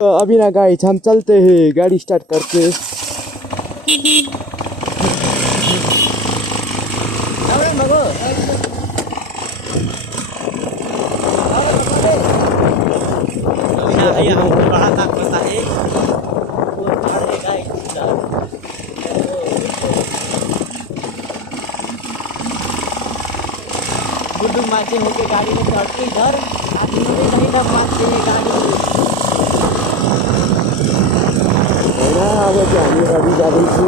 तो अभी ना गाइस हम चलते हैं, गाड़ी स्टार्ट करके। बुद्धू मान्छे हो कि गाडी में चढ़के इधर आदमी नहीं था मान्छे गाडी अब चाहिँ हामी गाडी जाँदैछु।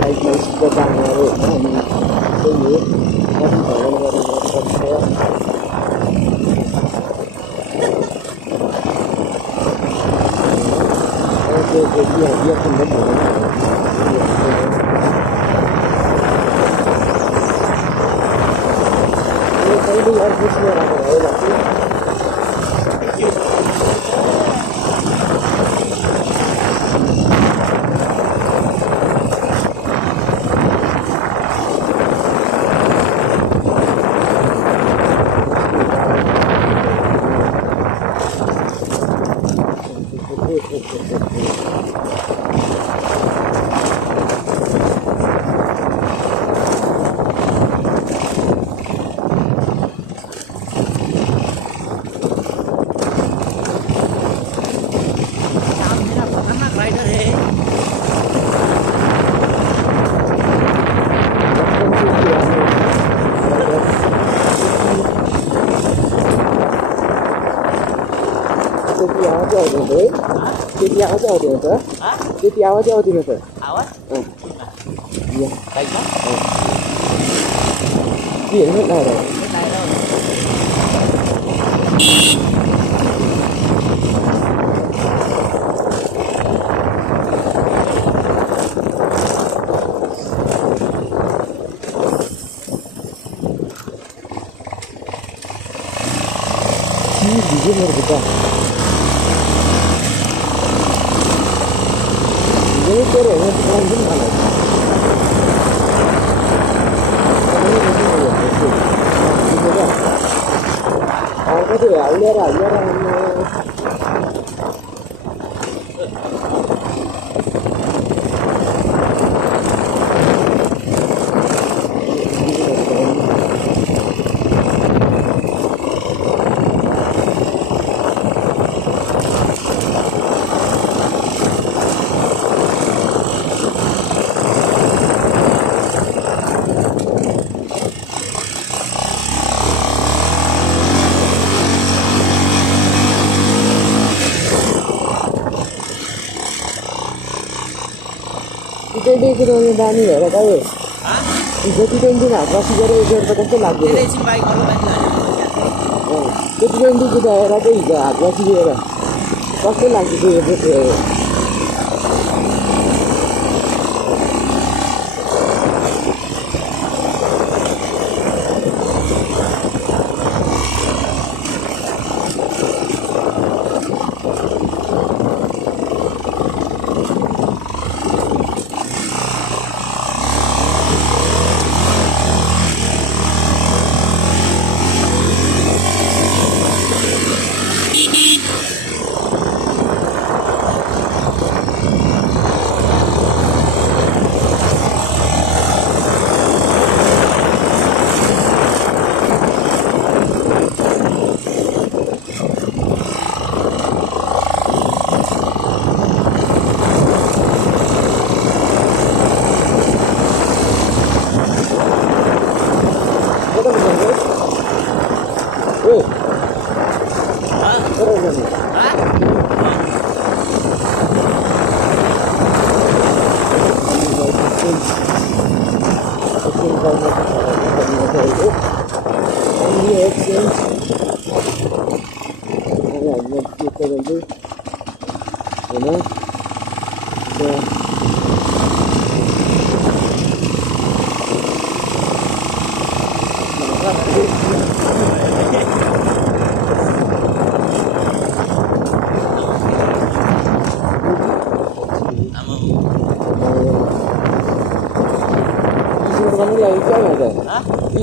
बाइकमा स्पिड जानेहरू हामी त्यही हो, कति भ्रमण गर्नुपर्छ। कहिले अर्को त्यति आवाज आउँदैन त? त्यति आवाज आउँदैन त? आवाज बाइकमा के हेर्नु लाएर भिडियो मेरो खुट्टा तेरो हेर्नु पनि मलाई कति हालेर कुदाउने बानी भएर गयो। जति दिन हातवासी गरेर जोड त कस्तो लाग्यो? त्यति दिन कुदाएर चाहिँ हिजो हातवासी गएर कस्तो लाग्यो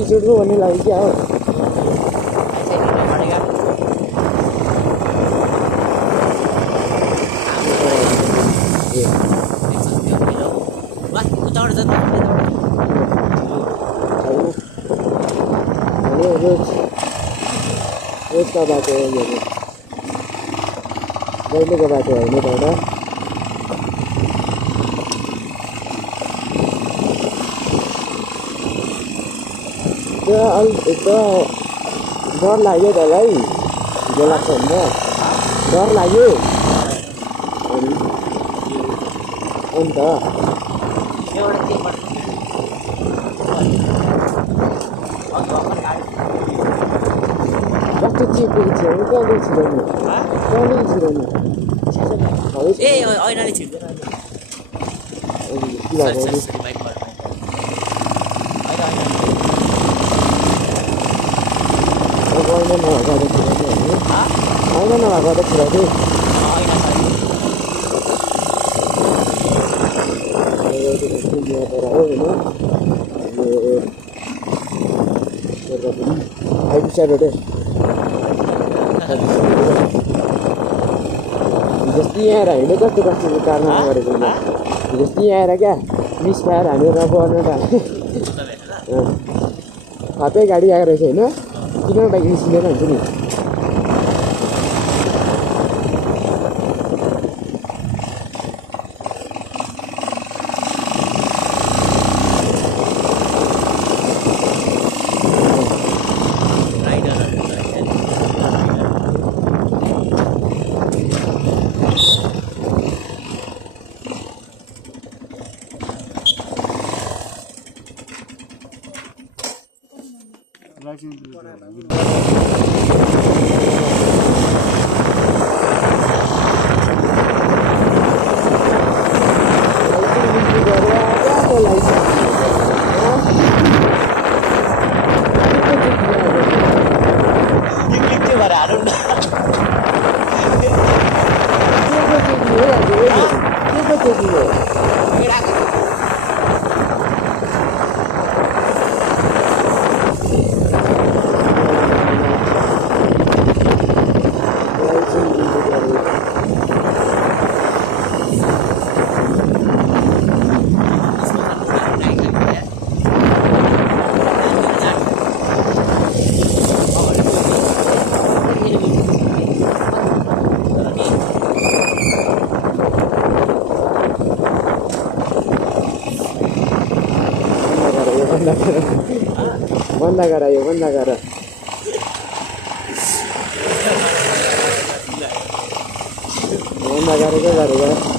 त्यो को भन्ने लागि क्या हो? पर्छ त अनि रोजका बाटो हो यो जहिलेको बाटो होइन त एउटा त्यो डर लाग्यो तँलाई हिजो लाग्छ नि त डर लाग्यो अन्त एउटा के पर्छ कस्तो चिप्लेको थियो कहिले छिराउनु कहिले छिराउनु ए ऐनाले छिर्दैन के भएको ऐना नभएको त छिराउनु होइन ऐना नभएको त छिराउँदै आइपुग्छ रोडे जस्तै यहाँ आएर हामीले कस्तो कस्तो कारमा गरेको जस्तै यहाँ आएर क्या मिस फायर हानेर बढ्न थाल्यो थपै गाडी आएको रहेछ होइन किन बाइक निस्किँदैन हुन्छ नि बन्द गर यो बन्द गर बन्द गरेको गरेको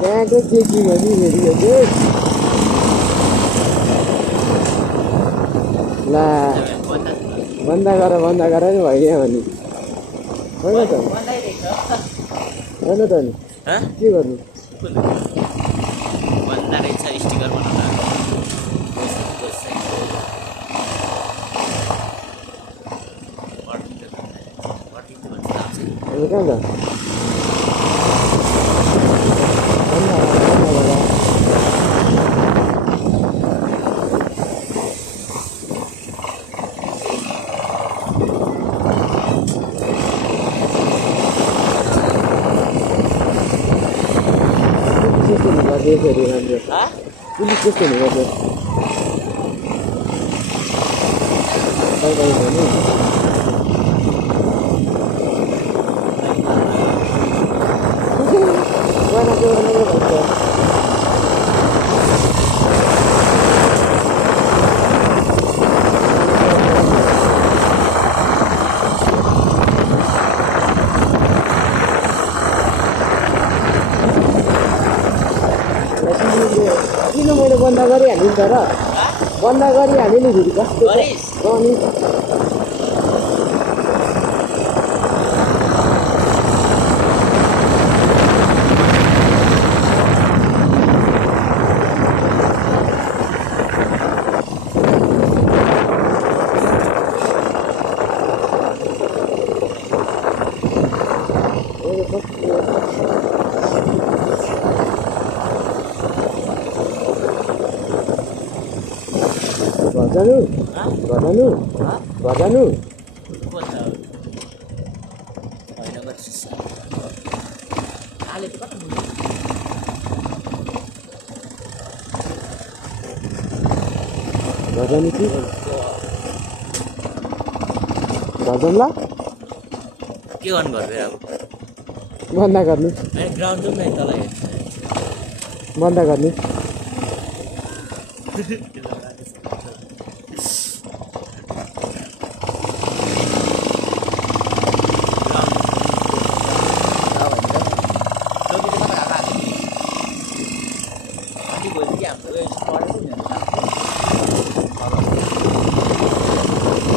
त्यहाँको चेकिङ हो नि फेरि यो चाहिँ ला बन्द गर नि भइदियो भने होइन त होइन त नि के गर्नु कहाँ त फेरि राम्रो पुलिस कस्तो हुनुपर्छ किन मैले बन्द गरिहालेँ तर बन्द गरिहालेँ नि फेरि कस्तो अनि जानु हाँ? घर जानु हाँ? घर जानु को छ होइन गर्छु आले त कता बुझ्यो घर जानु कि घर जाउँला के गर्नु भयो अब बन्द गर्नु होइन ग्राउन्ड जाउँ न तल बन्द गर्नु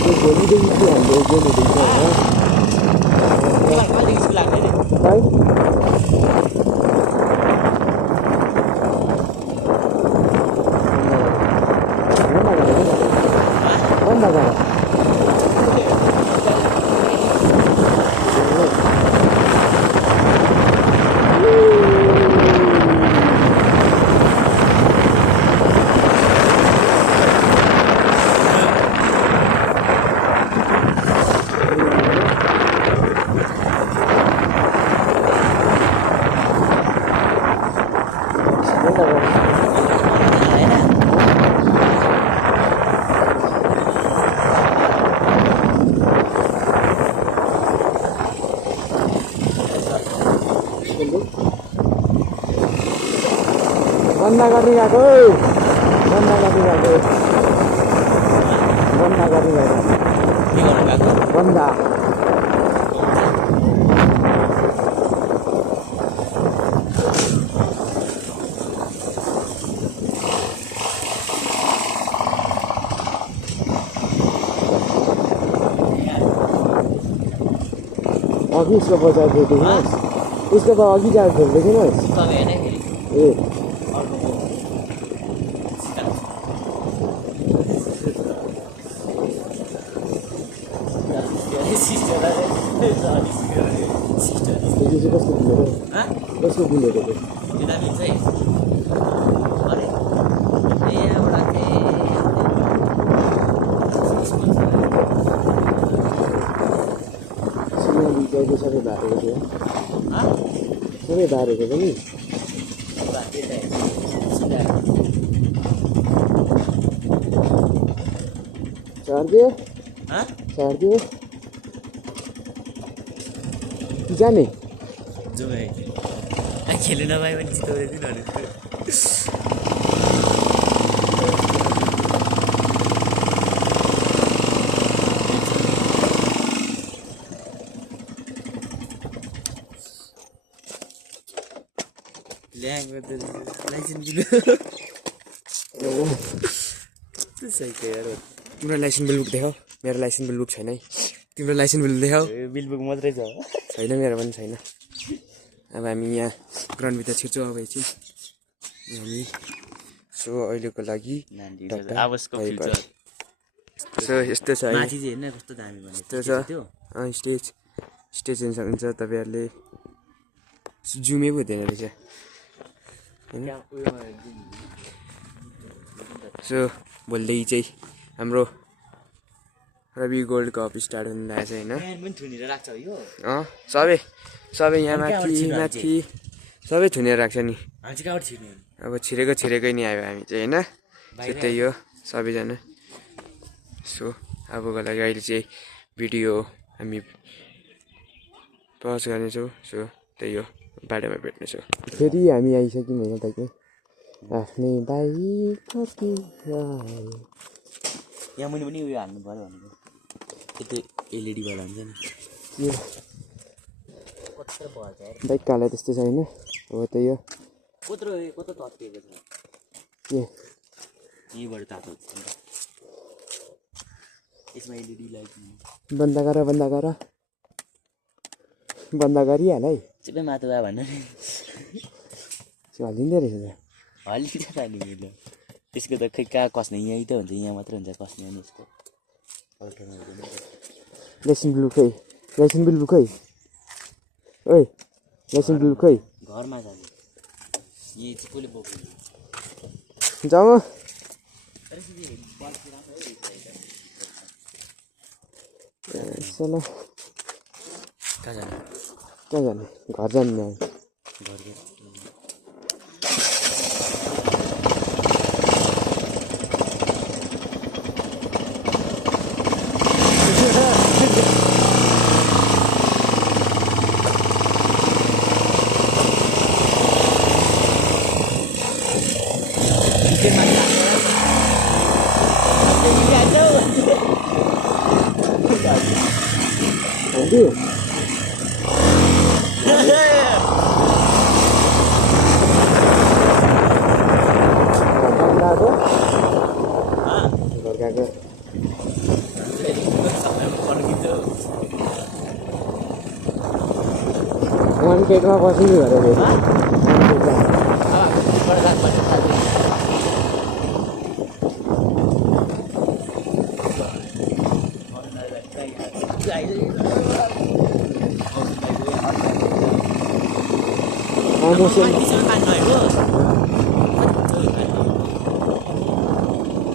त्यो भोलिदेखि चाहिँ हाम्रो गेम हुँदैछ होइन बन्द गर बन्द गर्ने गएको बन्द गर्ने गएको बन्द गर्ने गएको बन्द अघि उसको बजार देख्नुहोस् उसको त अघि जाएको देख्नुहोस् ए कसको बुलेको थियो सिँगाली गाईको सबै भारेको थियो सबै भारेको पनि छाडिदियो छाडिदियो कि जाने खेल्नु नपाए पनि चिताउँदै दिनु तिम्रो लाइसेन्स बिल बुक देखाऊ मेरो लाइसेन्स बिल बुक छैन है तिम्रो लाइसेन्स बिल देखाऊ बिल बुक मात्रै छ छैन मेरो पनि छैन अब हामी यहाँ ग्राउन्डभित्र छिर्छौँ अब एकछिन हामी सो अहिलेको लागि सो यस्तो छ यस्तो छ स्टेज हेर्न सक्नुहुन्छ तपाईँहरूले जुमै पो हुँदैन रहेछ होइन सो भोलिदेखि चाहिँ हाम्रो रवि गोल्ड कप स्टार्ट हुन लागेको छ होइन सबै यहाँ माथि सबै थुनेर राख्छ नि अब छिरेकै नि आयो हामी चाहिँ होइन त्यही हो सबैजना सो अबको लागि अहिले चाहिँ भिडियो हामी पज गर्नेछौँ सो त्यही हो बाटोमा भेट्नेछौँ फेरि हामी आइसक्यौँ होइन त कि आफ्नै बाइक यहाँ मुनि पनि उयो हाल्नु पऱ्यो भनेको त्यो एलइडीवाला हुन्छ नि बाइक काला त्यस्तो छैन हो त्यही हो कत्रो तत्तिएको छ के यहीँबाट तातो यसमा एलइडी लाइट बन्द गरिहाल है सबै माथि गयो भन्न नि हल्लिँदो रहेछ त हल्लिन्छ त नि मेरो त्यसको त खै कहाँ कस्ने यहीँ त हुन्छ यहाँ मात्रै हुन्छ कस्ने नि यसको लाइसेन्स बिल बुक खै ओइ लाइसेन्स बिल खै घरमा जाने यही चाहिँ कसले बोक्नु जाऊ चलो कहाँ जाने कहाँ जाने घर जाने Andy. One plate में कौन सी भी कर रहे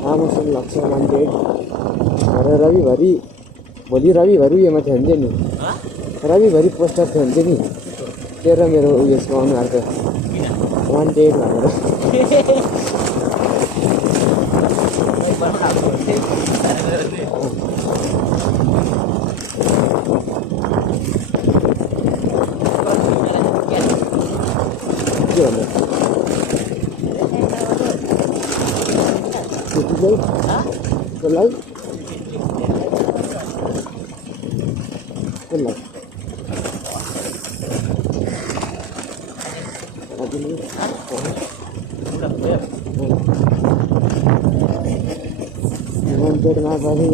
आमोसन लाग्छ 100 र रविभरि भोलि रविभरि उयोमा थियो भने नि रविभरि पोस्टर थियो भने नि तेरो मेरो उयसको अनुहार त 100 भनेर Kelai? Kelai? Lagi ni? Wanted apa ni?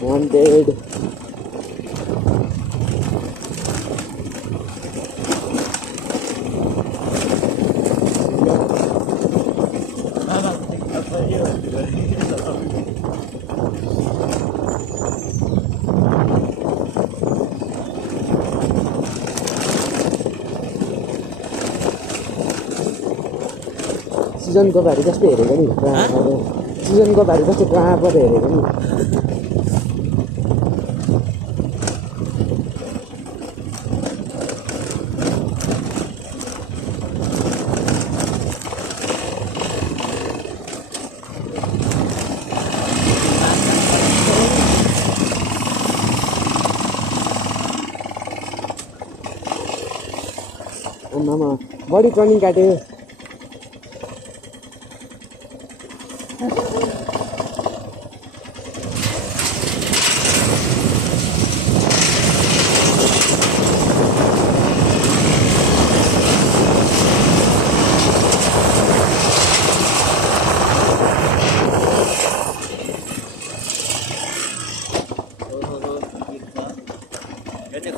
Wanted. सिजनको बारी जस्तो हेरेको नि सिजनको बारी जस्तो कहाँ पर हेरेको नि आमामा बडी टर्निङ काट्यो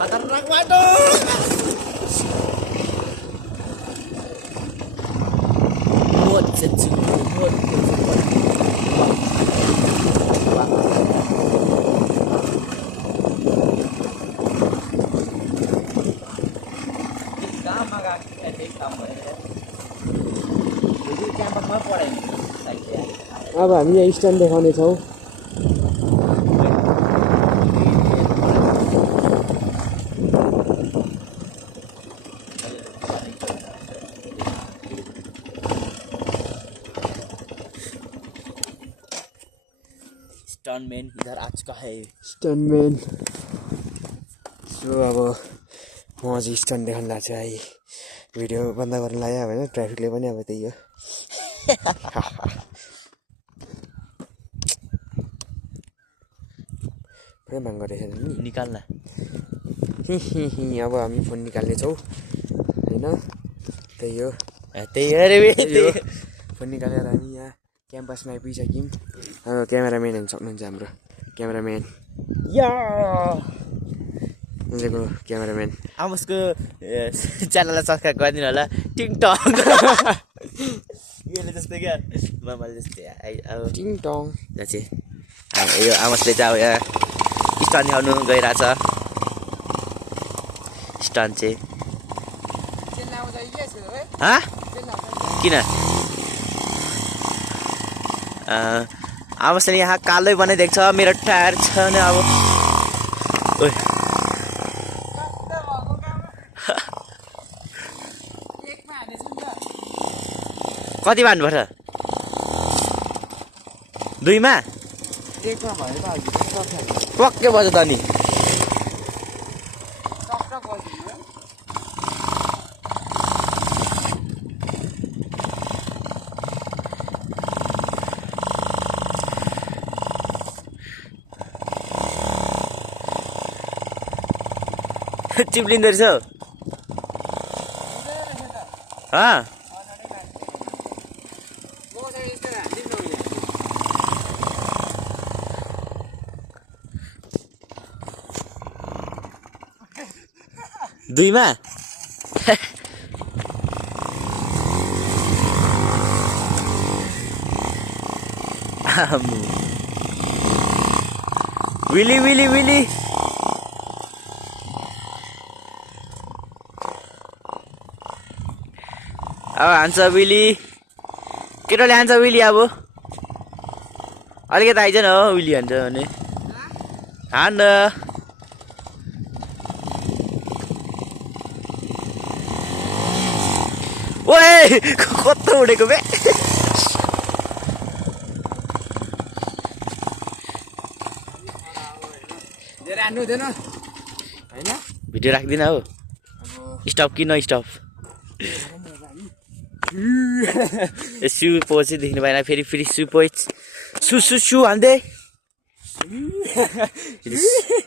खतरनाक बाटो अब हामी यहाँ स्ट्यान्ड देखाउने छौँ स्टनमैन इधर आ चुका है स्टनमैन सो अब म अझै स्टन देखाउन लाग्छ है भिडियो बन्द गर्न लाग्यो होइन ट्राफिकले पनि अब त्यही हो पुरै माग गरेछ नि निकाल्न अब हामी फोन निकाल्नेछौँ होइन त्यही हो फोन निकालेर हामी यहाँ क्याम्पसमा आइपुगिसक्यौँ अब क्यामेराम्यान हेर्न सक्नुहुन्छ हाम्रो क्यामेराम्यान उनीहरूको क्यामेराम्यान आमोसको च्यानललाई सब्सक्राइब गरिदिनु होला टिङटङ यसले जस्तै क्या मामाले जस्तै अब टिङटङ चाहिँ यो आमोसले चाहिँ अब यहाँ स्टन ल्याउनु गइरहेछ स्टन चाहिँ किन आवाजले यहाँ कालै बनाइदिएको छ मेरो टायर छ नि अब ओइ कति भन्नुपर्छ 2 मा एकमा भयो त अघि पक्कै बज्यो त नि चिप्लिँदो रहेछ दुईमा विली विली विली अब हान्छ विली केटाले हान्छ विली अब अलिकति आइज न हो विली हान्छ भने हान ओए कत्रो उडेको बे भिडियो राख्दिन हो स्टप कि न स्टप सु पोछि देख्नु भएन फेरि फेरि सु पोच सु सु सु हान्दै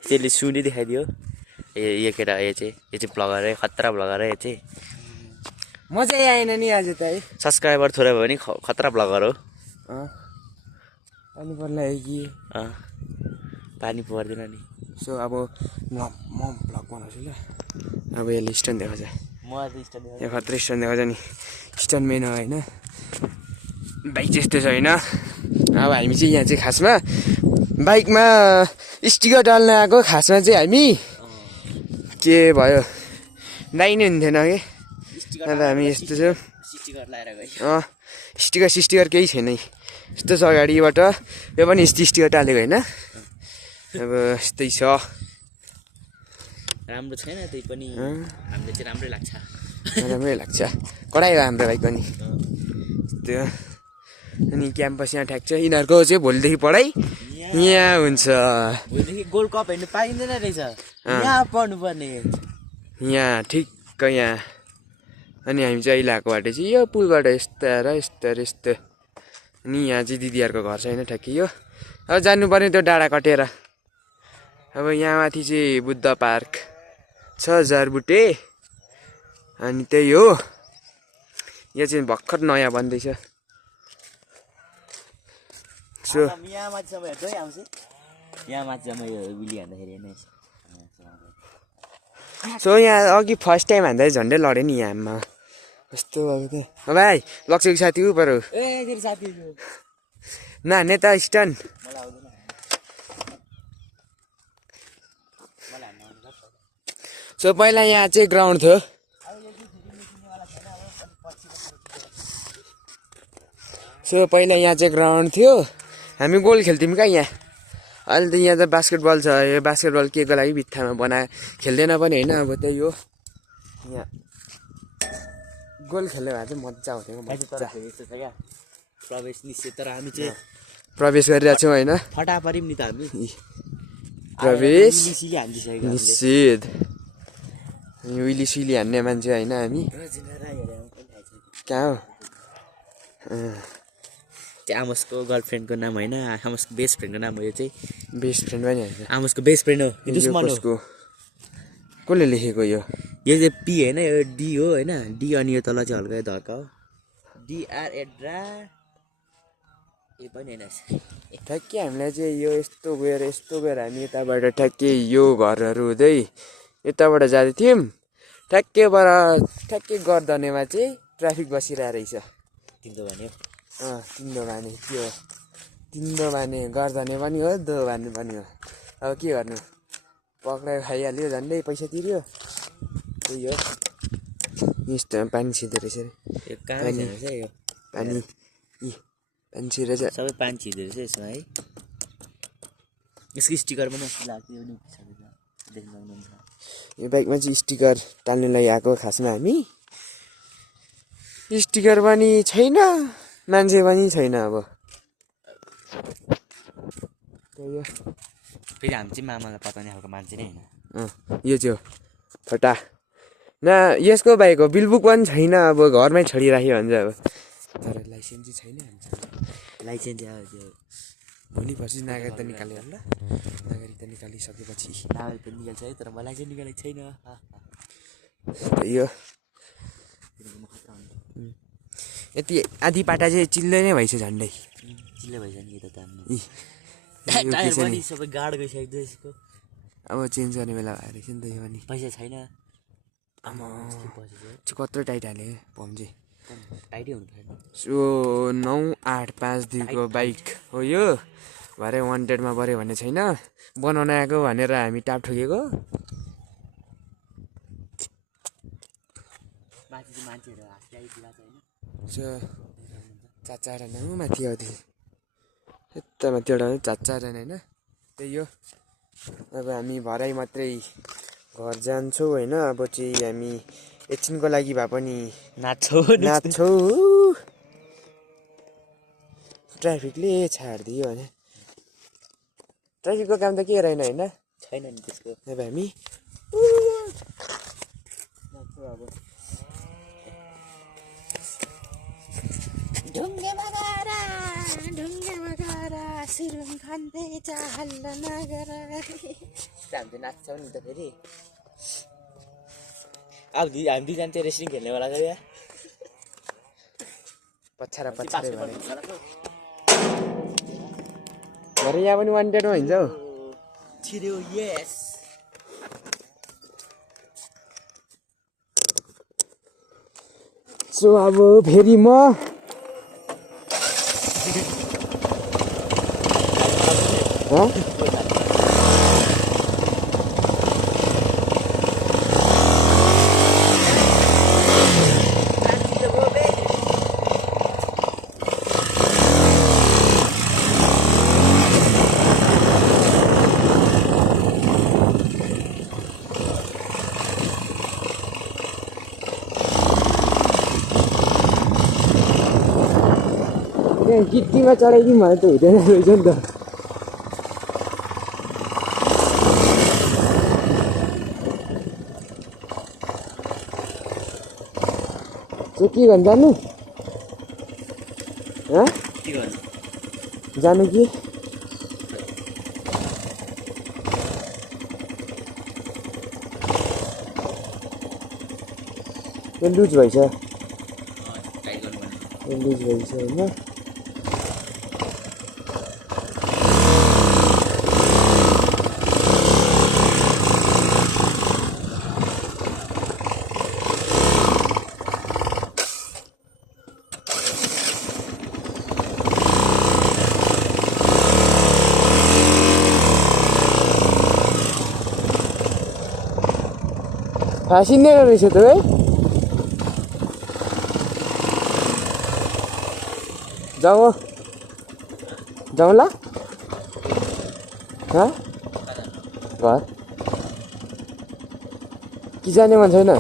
त्यसले सु नै देखाइदियो यो केटा यो चाहिँ ब्लगर है खतरा ब्लगर है यो चाहिँ मजा आएन नि आज त है सब्सक्राइबर थोरै भयो भने खतरा ब्लगर हो पानी पर्ला कि पानी पर्दैन नि सो अब म ब्लग बनाउँछु ल अब यसले स्ट्यान्ड देखाउँछ यो खतरा स्ट्यान्ड देखाउँछ नि स्ट्यान्ड मेन होइन बाइक त्यस्तो छ होइन अब हामी चाहिँ यहाँ चाहिँ खासमा बाइकमा स्टिकर डाल्न आएको खासमा चाहिँ हामी के भयो दाइनै हुन्थेन कि अन्त हामी यस्तो छ स्टिकर केही छैन यस्तो छ अगाडिबाट यो पनि यस्तो स्टिकर टालेको होइन अब यस्तै छ राम्रो छैन त्यही पनि हामीले चाहिँ राम्रै लाग्छ कडा हो हाम्रो बाइक पनि त्यो अनि क्याम्पस यहाँ ठ्याक्छ यिनीहरूको चाहिँ भोलिदेखि पढाइ यहाँ हुन्छ भोलिदेखि गोल्ड कप हेर्नु पाइँदैन रहेछ यहाँ पढ्नुपर्ने यहाँ ठिक्क यहाँ अनि हामी चाहिँ अहिले आएको बाटो चाहिँ यो पुलबाट यस्तो र यस्तो र यस्तो अनि यहाँ चाहिँ दिदीहरूको घर छ होइन ठ्याक्कै यो अब जानु पर्ने त्यो डाँडा कटेर अब यहाँ माथि चाहिँ बुद्ध पार्क छ झारबुटे अनि त्यही हो यो चाहिँ भर्खर नयाँ बन्दैछ सो यहाँ माथिसम्म हेर्छु है आउँछु यहाँ माथिसम्म यो विली हान्दाखेरि नै सो यहाँ अघि फर्स्ट टाइम हान्दा झन्डै लड्यो नि यहाँमा कस्तो भएको थियो भाइ लक्ष्यको साथी ऊ पऱ्यो साथी नहान्ने त स्ट्यान्ड सो पहिला यहाँ चाहिँ ग्राउन्ड थियो हामी गोल खेल्थ्यौँ क्या यहाँ अहिले त यहाँ त बास्केटबल छ यो बास्केटबल के को लागि बित्थामा बनाए खेल्दैन पनि होइन अब त्यही हो यहाँ गोल खेल्यो भने चाहिँ मजा आउँथ्यो प्रवेश निश्चित तर हामी चाहिँ प्रवेश गरिरहेको छौँ होइन फटाफरी नि त हामी प्रवेश निश्चित विली सिली हान्ने मान्छे होइन हामी कहाँ हो चाहिँ आमोसको गर्लफ्रेन्डको नाम होइन आमोसको बेस्ट फ्रेन्डको नाम हो यो चाहिँ बेस्ट फ्रेन्ड पनि होइन आमोसको बेस्ट फ्रेन्ड हो दुश्मन हो कसले लेखेको यो चाहिँ पी होइन यो डी हो होइन डी अनि यो तल चाहिँ हल्का धर्का हो डिआर एड्रा ए पनि होइन ठ्याक्कै हामीलाई चाहिँ यो यस्तो गएर हामी यताबाट ठ्याक्कै यो घरहरू हुँदै यताबाट जाँदै थियौँ ठ्याक्कै गर्दनेमा चाहिँ ट्राफिक बसिरहेको रहेछ तिम्रो भन्यो तिम्रो भाने के हो तिम्रो भाने गर्दने पनि हो दो भाने पनि हो अब के गर्नु पक्राइ खाइहाल्यो झन्डै पैसा तिर्यो त्यही हो यस्तो पानी छिर्दो रहेछ पानी पानी पान्छे रहेछ सबै पान्छे हुँदो रहेछ यसमा है यसको स्टिकर पनि अस्ति लाग्थ्यो नि देख्न आउनुहुन्छ यो बाइकमा चाहिँ स्टिकर टाल्नुलाई आएको खासमा हामी स्टिकर पनि छैन मान्छे पनि छैन अब त्यही हो फेरि हामी चाहिँ मामालाई पताउने खालको मान्छे नै होइन यो चाहिँ हो फटा न यसको बाइक हो बिलबुक पनि छैन अब घरमै छडिराख्यो भन्छ अब तर लाइसेन्स चाहिँ छैन लाइसेन्स त्यो भोलि पर्सि नागरिकता निकाल्यो होला नागरिकता निकालिसकेपछि नागरिकता निकाल्छ है तर मलाई चाहिँ निकालेको छैन यो यति आधी पाटा चाहिँ चिल्लै नै भएछ झन्डै चिल्लै भएछ नि यता इ, टायर पनि सबै गाड गइसक्यो यसको अब चेन्ज गर्ने बेला भएर रहेछ नि त यो पनि पैसा छैन आमा कत्रो टाइट हाले पम्प चाहिँ टाइटै हुनु पर्यो सो 9852 को बाइक हो यो भरे 100 मा बऱ्यो भन्ने छैन बनाउन आएको भनेर हामी टाप ठोकेको माथि चाहिँ मान्छेहरू हाँस्दै आइदिरहेको छ सो चारजना हो माथि आउँथ्यो यता माथि एउटा चारजना होइन त्यही हो अब हामी भरै मात्रै घर जान्छौँ होइन अब चाहिँ हामी एकछिनको लागि भए पनि नाच्छौँ ट्राफिकले छाडिदियो भने ट्राफिकको काम त के रहेन होइन छैन नि त्यसको अब हामी ढुङ्गेमा गएर सुरुङ खन्दैछ हल्ला नगर हामी नाच्छौँ नि त फेरि अब हामी दुईजना चाहिँ रेस्लिङ खेल्नेवाला छ क्या पछाडा भरे यहाँ पनि 100 मा हिँड्छ हौ छिर्यो यस सो अब फेरि म गिट्टीमा चढाइदिउँ भने त हुँदैन रहेछ नि त के गर्नु जानु जानु कि लुज भएछ लुज भएछ होइन फासिँदैन रहेछ त है जाऊ जाउँला घर कि जाने मन छैन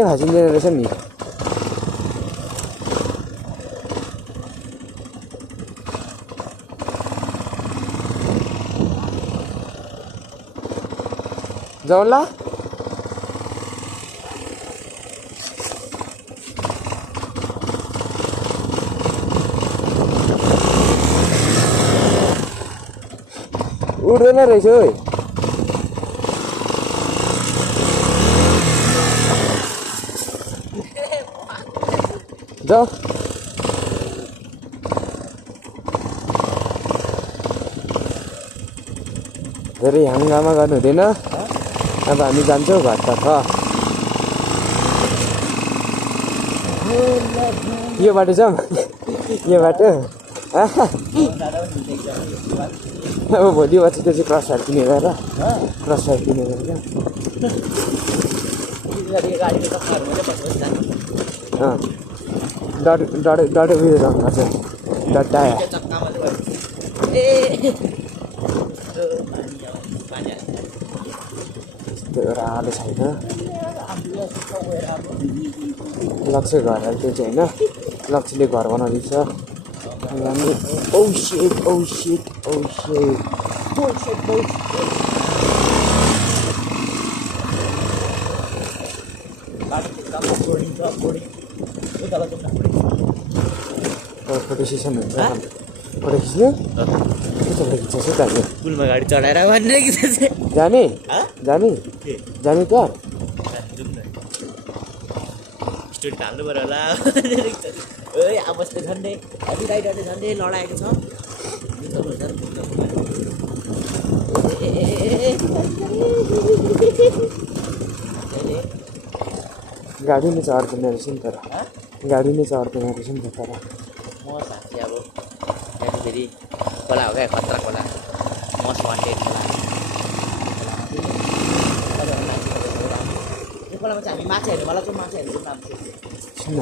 फासिँदैन रहेछ नि जाउँला उड्दैन रहेछ है जाऊ धेरै हङ्गामा गर्नु हुँदैन अब हामी जान्छौँ घरतर्फ यो बाटो जाउँ यो बाटो अब भोलि पछि त्यो चाहिँ क्रस फायर किनेर र क्रस फायर किनेर क्या डढे उयो रङ्ग छ डट्टाया त्यो एउटा आलो छैन लक्ष्य घर त्यो चाहिँ होइन लक्ष्यले घर बनाउँदैछ हामी औ शिट फोटो सेसन हुन्छ फोटो खिच्ने के फोटो खिच्छ त हामी पुलमा गाडी चढाएर भनेर जाने जाने जाने त्यहाँ स्टोरी हाल्नु पऱ्यो होला ओइ आवाजले झन्डै हबी राइडरले झन्डै लडाएको छ गाडी नै चढ्दैन रहेछ नि तर गाडी नै चढ्दैन रहेछ नि त तर म साथी अब त्यहाँ फेरि खोला हो क्या खतरा खोला मोस्ट वान्टेड खोला यो खोलामा चाहिँ हामी माछा हेर्नु मलाई चाहिँ माछा हेर्नु राम्रो सुन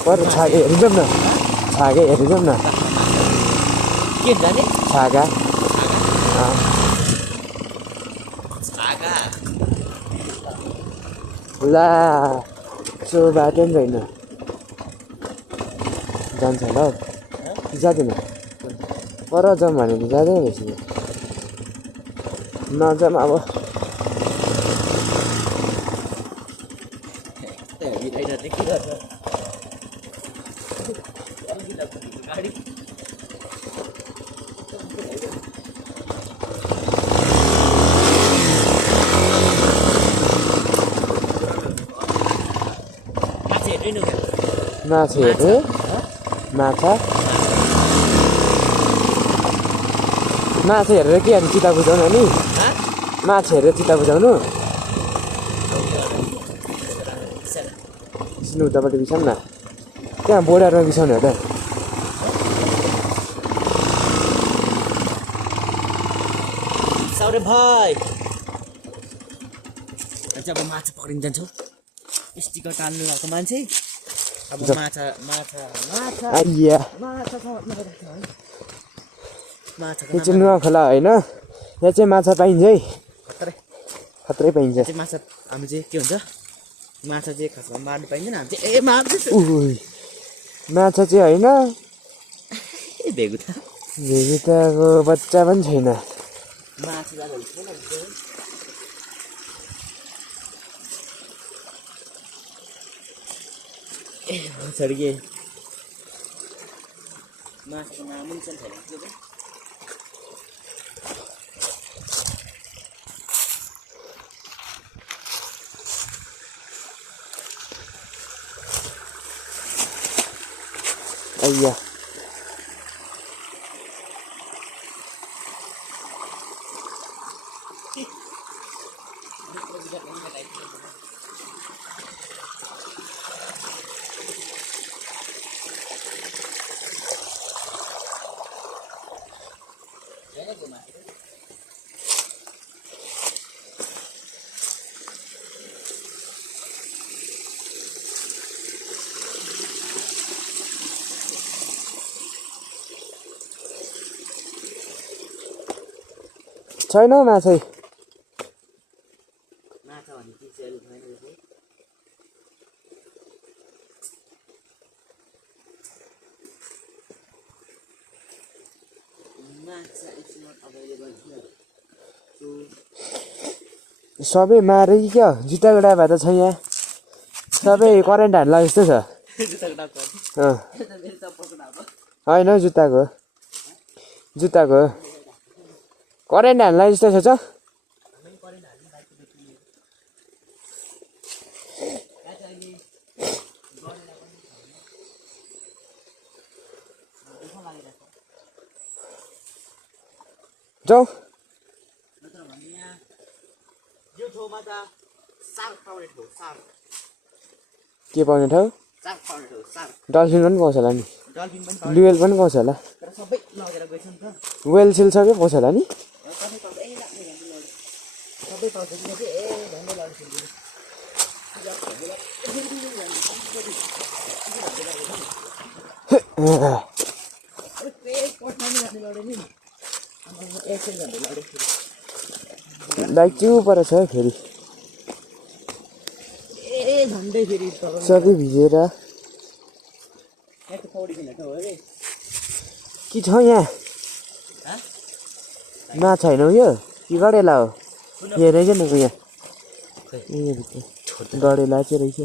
पर छागे हेरि जाउँ न छागे हेरि जाउँ न के जाने छागा छागा ला सो बाटो पनि छैन जान्छ होला हौ जाँदैन पर जाउँ भने त जाँदैन रहेछ नजाउँ अब गाडी माछा हेर्ने माछा माछा हेरेर के अनि चिता बुझाउनु अनि माछा हेरेर चिता बुझाउनु सिनु उतापट्टि बिसाउँ न त्यहाँ बोर्डरमा बिसाउने हो त साउरे भाइ अब माछा पक्रिन जान्छौ स्टिकर टाल्नु भएको मान्छे अब माछा माछा माछा आइया माछा यो चाहिँ नुवा खोला होइन यहाँ चाहिँ माछा पाइन्छ है खत्रै पाइन्छ माछा हामी चाहिँ के हुन्छ माछा चाहिँ खासमा मार्नु पाइँदैन हामी चाहिँ ए मार्दैछ माछा चाहिँ होइन भेगुता भेगुताको बच्चा पनि छैन माछा जाँदा छड्के माछा नाम पनि छैन आइया छैन माछा माछा भने पिक्चरहरू छैन रहेछ माछा इट्स नट अभाइलेबल हियर सबै मारे क्या जुत्ताको डाबा त छ यहाँ सबै करेन्ट हान्ला जस्तो छ होइन जुत्ताको जुत्ताको करेन्ट हान्ला जस्तो छ जाऊ यो ठाउँमा त सार्क पाउने ठाउँ सार्क के पाउने ठाउँ सार्क पाउने ठाउँ सार्क डल्फिन पनि पाउँछ होला नि डल्फिन पनि पाउने डुवेल पनि पाउँछ होला तर सबै लगेर गएछ नि त वेल सेल सबै पाउँछ होला नि सबै पाउँछ ए लाग्ने झन्डै लड्यो सबै पाउँछ किनकि ए झन्डै लड्यो बाइक चाहिँ पर छ फेरि ए झन्डै फेरि सबै भिजेर के छ यहाँ माछा होइन यो कि गडेला हो यहाँ रहेछ नि यहाँ गडेला चाहिँ रहेछ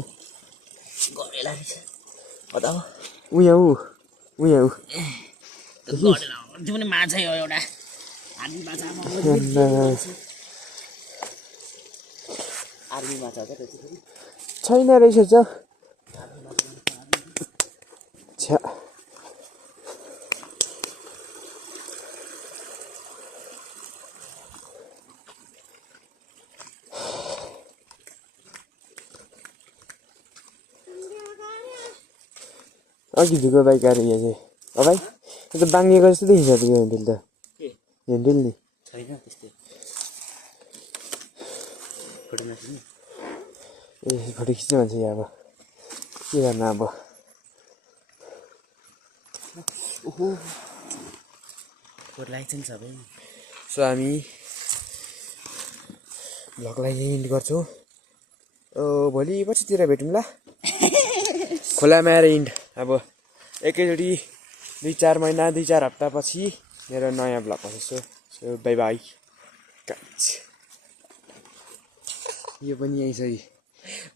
गडेला रहेछ उहाँ ऊ त्यो पनि माछै हो एउटा आर्मी माछा आर्मी माछा हो त छैन रहेछ छ छ्या अघि झुको बाइक आएर यहाँ चाहिँ भाइ यो त बाङ्गिएको जस्तो देखिन्छ त यो ह्यान्डल त ह्यान्डल नि छैन त्यस्तै फोटो नाच्नु ए फोटो खिच्नु भन्छ यहाँ अब के गर्नु अब ओहो फोटो लाग्छ नि सबै सो हामी भ्लगलाई यहीँ इन्ड गर्छौँ भोलि पछितिर भेटौँ ल खोलामा आएर इन्ड अब एकैचोटि 2-4 महिना 2-4 हप्तापछि मेरो नयाँ भ्लग आउँछ सो बाई बाई यो पनि यहीँ छ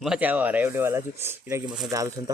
म चाहिँ अब हराएउटेवाला छु किनकि मसँग जादु छ नि त